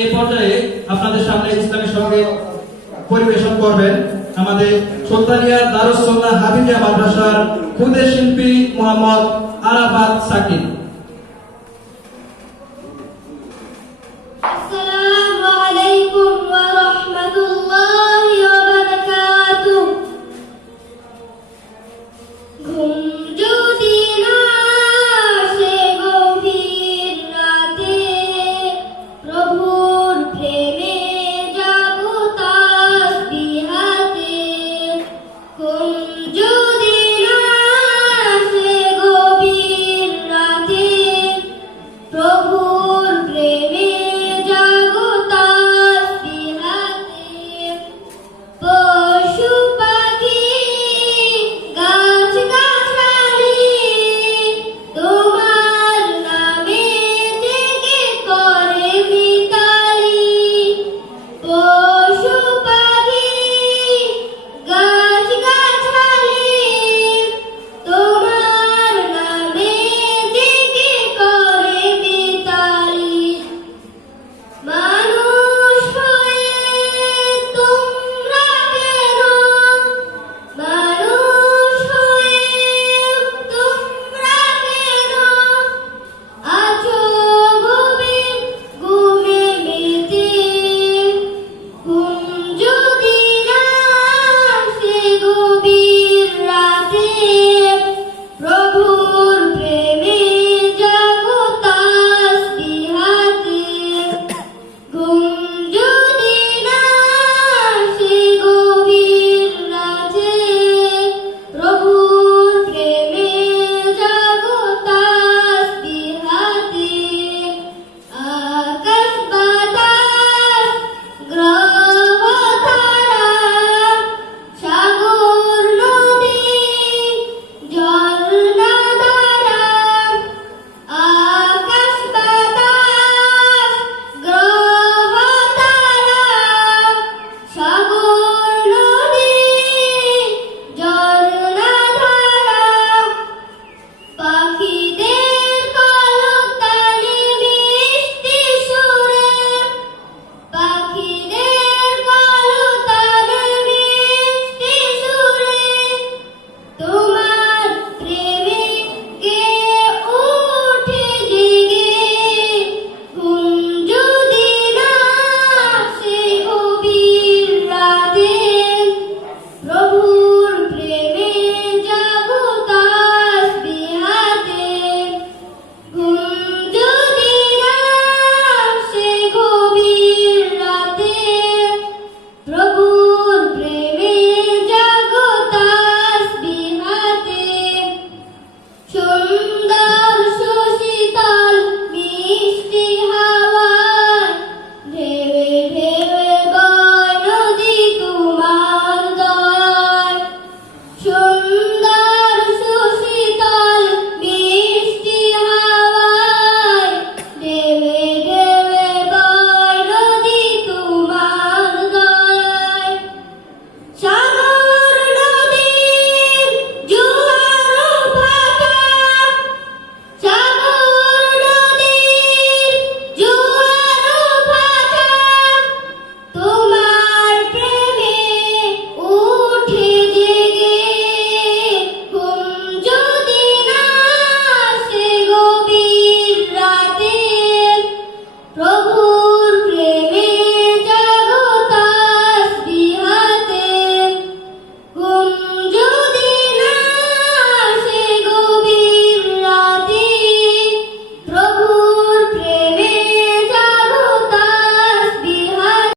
এই পর্যায়ে আপনাদের সামনে ইসলামী সঙ্গে পরিবেশন করবেন আমাদের সুলতানিয়া দারুস সুন্নাহ হাফিজিয়া মাদ্রাসার খুদে শিল্পী মোহাম্মদ আরাফাত সাকিব।